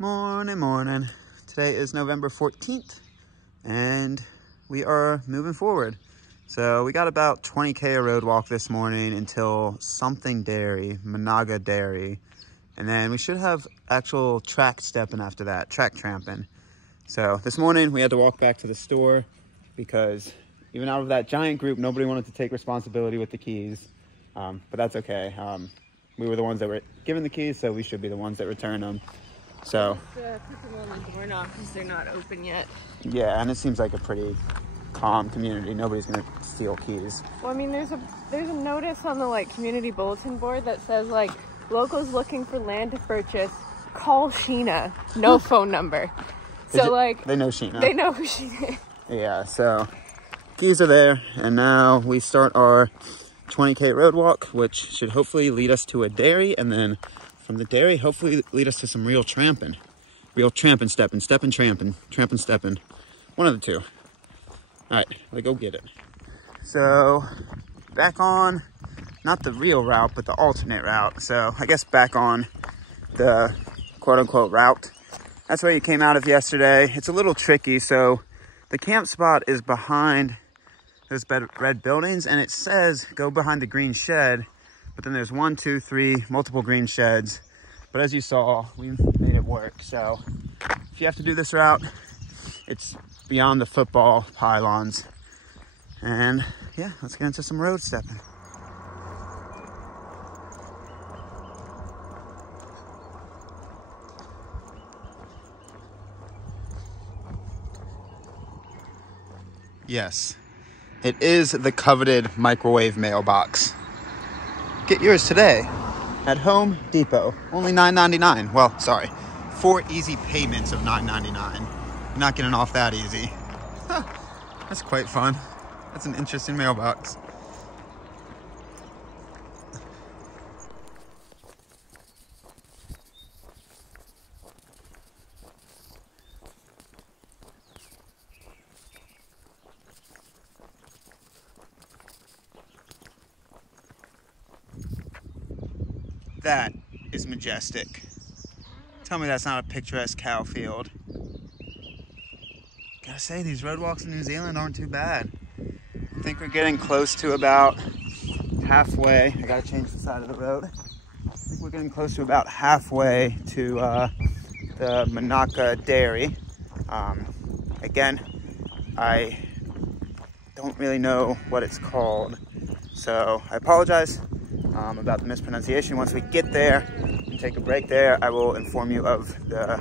Morning. Today is November 14th and we are moving forward. So we got about 20K a road walk this morning until something dairy, Managa Dairy. And then we should have actual track stepping after that, track tramping. So this morning we had to walk back to the store because even out of that giant group, nobody wanted to take responsibility with the keys. But that's okay. We were the ones that were given the keys, so we should be the ones that return them. So put them on the doorknob because they're not open yet. Yeah, and it seems like a pretty calm community. Nobody's gonna steal keys. Well, I mean, there's a notice on the community bulletin board that says locals looking for land to purchase, call Sheena. No phone number. So they know Sheena. They know who she is. Yeah. So keys are there, and now we start our 20K road walk, which should hopefully lead us to a dairy, and then from the dairy, hopefully lead us to some real tramping. Real tramping, stepping, tramping, stepping. One of the two. All right, let's go get it. So back on, not the real route, but the alternate route. So I guess back on the quote unquote route. That's where you came out of yesterday. It's a little tricky. So the camp spot is behind those red buildings, and it says go behind the green shed, but then there's 1, 2, 3 multiple green sheds. But as you saw, we made it work. So if you have to do this route, it's beyond the football pylons. And yeah, let's get into some road stepping. Yes, it is the coveted microwave mailbox. Get yours today at Home Depot. Only $9.99. Well, sorry, 4 easy payments of $9.99. You're not getting off that easy. Huh, that's quite fun. That's an interesting mailbox. That is majestic. Tell me that's not a picturesque cow field. Gotta say, these road walks in New Zealand aren't too bad. I think we're getting close to about halfway. I gotta change the side of the road. I think we're getting close to about halfway to the Managa Dairy. Again, I don't really know what it's called, so I apologize about the mispronunciation. Once we get there and take a break there, I will inform you of the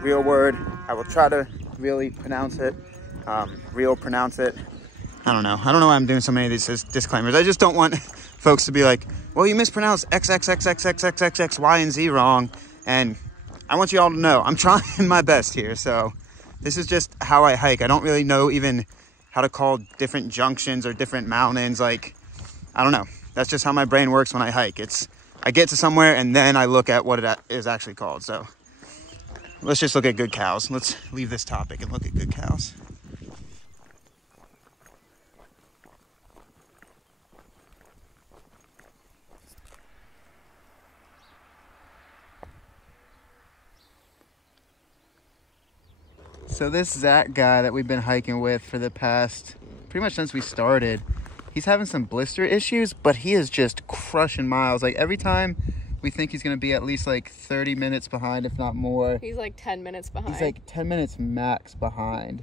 real word. I will try to really pronounce it, pronounce it. I don't know why I'm doing so many of these disclaimers. I just don't want folks to be like, well, you mispronounced X, Y, and Z wrong. And I want you all to know I'm trying my best here. So this is just how I hike. I don't really know even how to call different junctions or different mountains. I don't know. That's just how my brain works when I hike. I get to somewhere and then I look at what it is actually called. So let's just look at good cows. Let's leave this topic and look at good cows. So this Zach guy that we've been hiking with for the past, pretty much since we started, he's having some blister issues, but he is just crushing miles. Every time we think he's going to be at least 30 minutes behind, if not more. He's 10 minutes behind. He's 10 minutes max behind.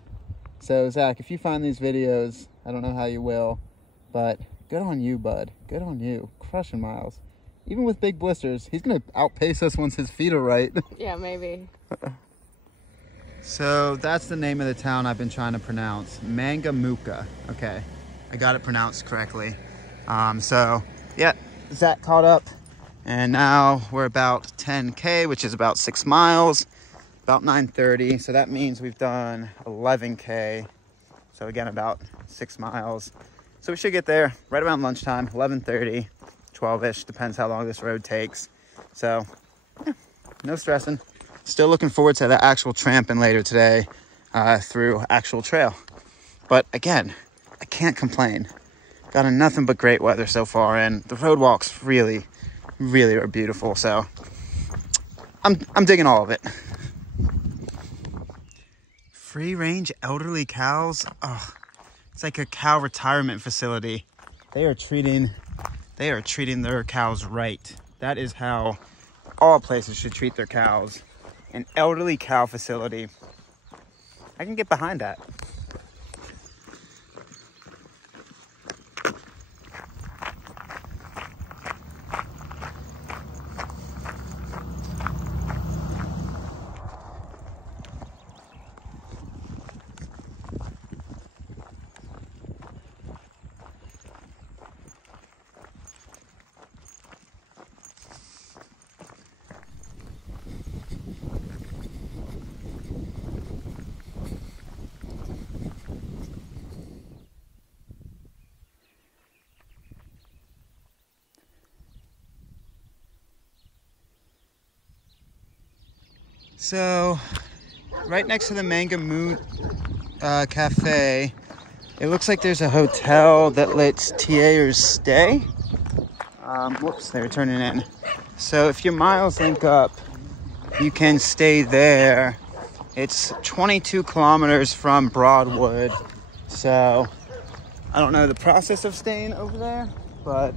So Zach, if you find these videos, I don't know how you will, but good on you, bud. Good on you. Crushing miles. Even with big blisters, he's going to outpace us once his feet are right. Yeah, maybe. So that's the name of the town I've been trying to pronounce. Mangamuka. Okay, I got it pronounced correctly. So yeah, Zach caught up, and now we're about 10K, which is about 6 miles, about 9:30. So that means we've done 11K. So again, about 6 miles. So we should get there right around lunchtime, 11:30, 12-ish, depends how long this road takes. So yeah, no stressing. Still looking forward to the actual tramping later today through actual trail. But again, I can't complain. Got nothing but great weather so far, and the road walks really are beautiful. So I'm digging all of it. Free range elderly cows. Oh, it's like a cow retirement facility. They are treating their cows right. That is how all places should treat their cows. An elderly cow facility. I can get behind that. So, right next to the Manga Moon Cafe, it looks like there's a hotel that lets TAers stay. Whoops, they were turning in. So if your miles link up, you can stay there. It's 22 kilometers from Broadwood. So, I don't know the process of staying over there, but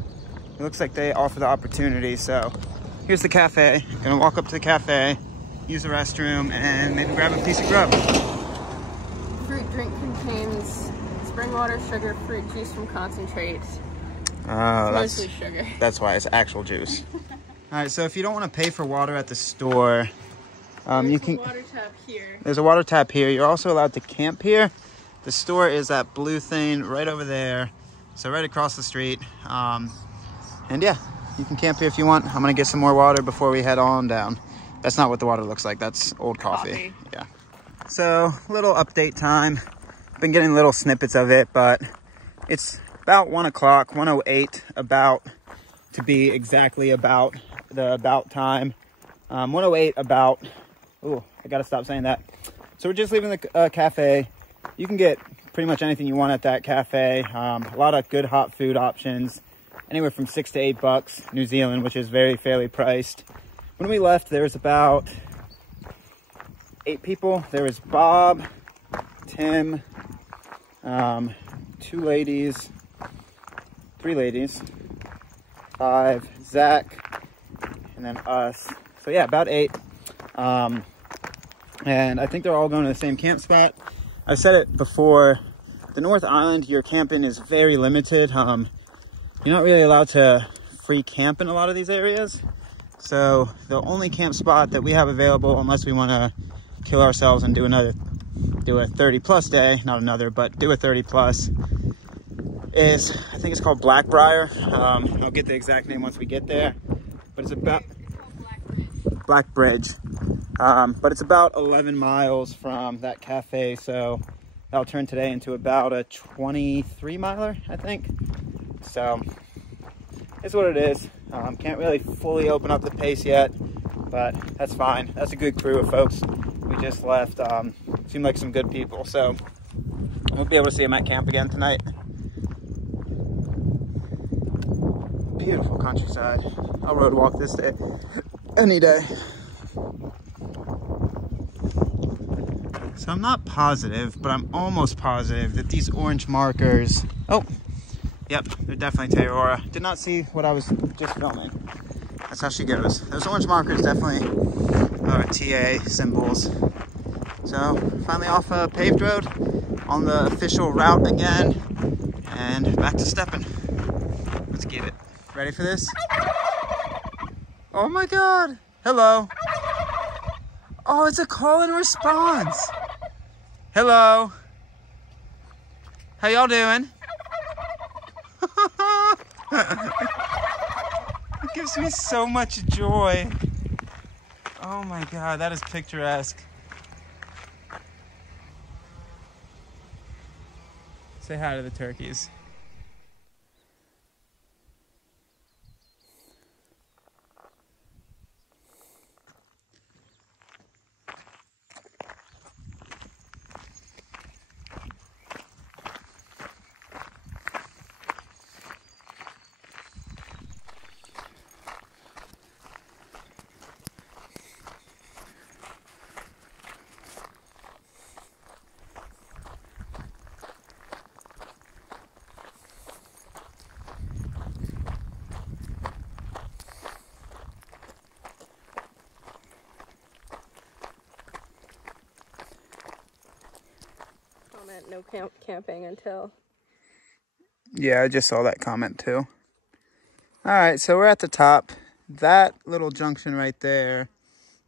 it looks like they offer the opportunity. So, here's the cafe. Gonna walk up to the cafe, use the restroom, and maybe grab a piece of grub. Fruit drink contains spring water, sugar, fruit juice from concentrate. Mostly sugar. That's why it's actual juice. All right, so if you don't want to pay for water at the store, you can. There's a water tap here. There's a water tap here. You're also allowed to camp here. The store is that blue thing right over there, so right across the street. And yeah, you can camp here if you want. I'm gonna get some more water before we head on down. That's not what the water looks like. That's old coffee. Yeah. So, little update time. Been getting little snippets of it, but it's about 1 o'clock, 1:08, about to be exactly about the about time. 1:08 about. Oh, I gotta stop saying that. So we're just leaving the cafe. You can get pretty much anything you want at that cafe. A lot of good hot food options, anywhere from $6 to $8 New Zealand, which is very fairly priced. When we left, there was about 8 people. There was Bob, Tim, 2 ladies, 3 ladies, 5, Zach, and then us. So yeah, about 8. And I think they're all going to the same camp spot. I've said it before, the North Island, your camping is very limited. You're not really allowed to free camp in a lot of these areas. So the only camp spot that we have available, unless we want to kill ourselves and do a 30 plus day, not another, but do a 30 plus, is, I think it's called Blackbriar. I'll get the exact name once we get there, but it's about Black Bridge. But it's about 11 miles from that cafe, so that'll turn today into about a 23 miler, I think. So it's what it is. Can't really fully open up the pace yet, but that's fine. That's a good crew of folks we just left. Seem like some good people, so we'll be able to see them at camp again tonight. Beautiful countryside. I'll road walk this day any day. So I'm not positive, but I'm almost positive that these orange markers, oh, yep, they're definitely Araroa. Did not see what I was just filming. That's how she goes. Those orange markers definitely are TA symbols. So finally off a paved road on the official route again, and back to stepping. Let's get it. Ready for this? Oh my God. Hello. Oh, it's a call and response. Hello. How y'all doing? It gives me so much joy. Oh my God, that is picturesque. Say hi to the turkeys. no camping until... Yeah, I just saw that comment too. All right, so we're at the top. That little junction right there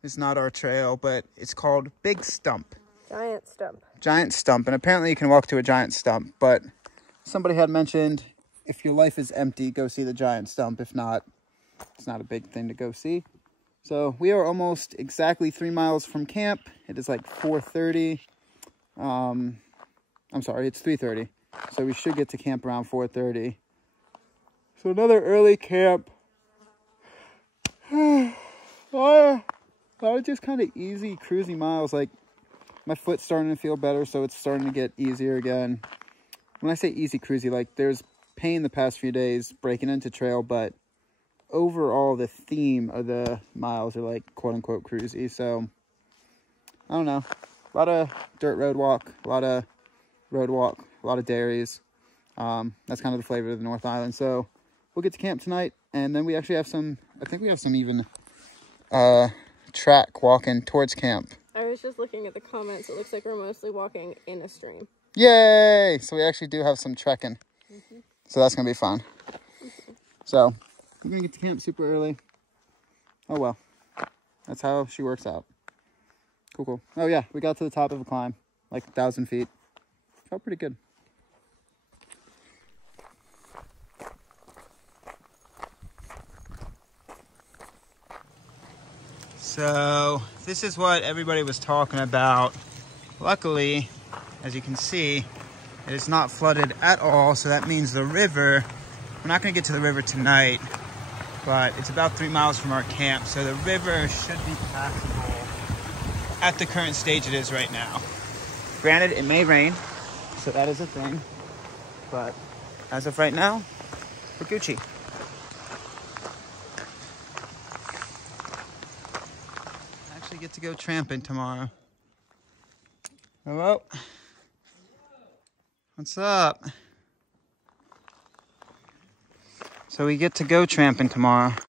is not our trail, but it's called Big Stump. Giant stump. Giant stump, and apparently you can walk to a giant stump, but somebody had mentioned if your life is empty, go see the giant stump. If not, it's not a big thing to go see. So we are almost exactly 3 miles from camp. It is like 4:30. I'm sorry, it's 3:30. So we should get to camp around 4:30. So another early camp. A lot of just kind of easy, cruisy miles. Like, my foot's starting to feel better, so it's starting to get easier again. When I say easy, cruisy, like, there's pain the past few days breaking into trail, but overall the theme of the miles are like quote-unquote cruisy. So I don't know, a lot of dirt road walk, a lot of road walk, a lot of dairies. That's kind of the flavor of the North Island. So we'll get to camp tonight, and then we actually have some, I think we have some even track walking towards camp. I was just looking at the comments. It looks like we're mostly walking in a stream. Yay! So we actually do have some trekking. So that's gonna be fun. So we're gonna get to camp super early. Oh well, that's how she works out. Cool, cool. Oh yeah, we got to the top of a climb, like 1,000 feet. Felt pretty good. So this is what everybody was talking about. Luckily, as you can see, it is not flooded at all. So that means the river, we're not gonna get to the river tonight, but it's about 3 miles from our camp. So the river should be passable at the current stage it is right now. Granted, it may rain, so that is a thing. But as of right now, we're Gucci. Actually get to go tramping tomorrow. Hello? What's up? So we get to go tramping tomorrow.